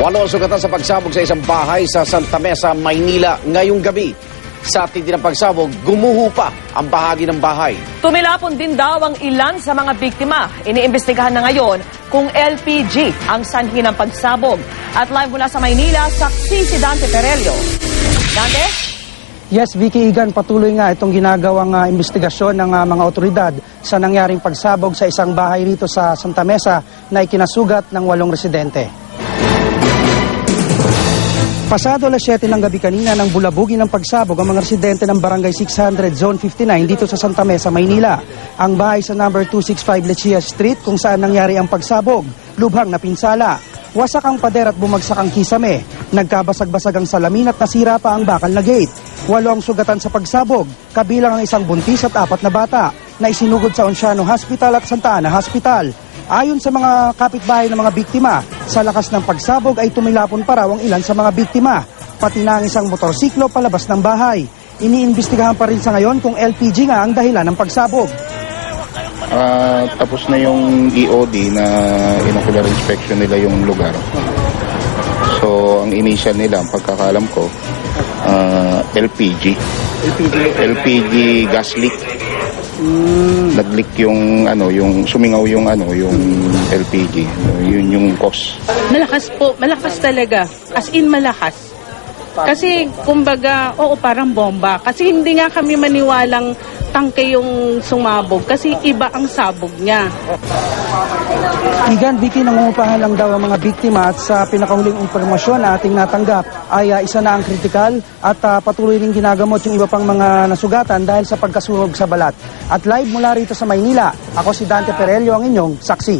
Walo ang sugatan sa pagsabog sa isang bahay sa Santa Mesa, Maynila ngayong gabi. Sa tindi ng pagsabog, gumuho pa ang bahagi ng bahay. Tumilapon din daw ang ilan sa mga biktima. Iniimbestigahan na ngayon kung LPG ang sanhi ng pagsabog. At live mula sa Maynila, saksi si Dante Perelio. Dante? Yes, Vicky Igan, patuloy nga itong ginagawang investigasyon ng mga otoridad sa nangyaring pagsabog sa isang bahay rito sa Santa Mesa na ikinasugat ng 8 residente. Pasado alas 7 ng gabi kanina nang bulabugin ng pagsabog ang mga residente ng Barangay 600 Zone 59 dito sa Santa Mesa, Maynila. Ang bahay sa number 265 Lechia Street kung saan nangyari ang pagsabog, lubhang napinsala. Wasak ang pader at bumagsak ang kisame. Nagkabasag-basag ang salamin at nasira pa ang bakal na gate. 8 ang sugatan sa pagsabog, kabilang ang isang buntis at 4 na bata na isinugod sa Onciano Hospital at Santa Ana Hospital. Ayon sa mga kapitbahay ng mga biktima, sa lakas ng pagsabog ay tumilapon pa raw ang ilan sa mga biktima, pati na ang isang motorsiklo palabas ng bahay. Iniimbestigahan pa rin sa ngayon kung LPG nga ang dahilan ng pagsabog. Tapos na yung EOD na inocular inspection nila yung lugar. So, ang initial nila, ang pagkakalam ko, LPG gas leak. Nag-leak yung sumingaw yung LPG. Yun yung cause. Malakas po, malakas talaga. As in malakas. Kasi kumbaga, oo, parang bomba. Kasi hindi nga kami maniwalang tangke yung sumabog kasi iba ang sabog niya. Igan, Vicky, nangungupahan lang daw ang mga biktima at sa pinakahuling impormasyon na ating natanggap ay isa na ang kritikal at patuloy rin ginagamot yung iba pang mga nasugatan dahil sa pagkasunog sa balat. At live mula rito sa Maynila, ako si Dante Perelio, ang inyong saksi.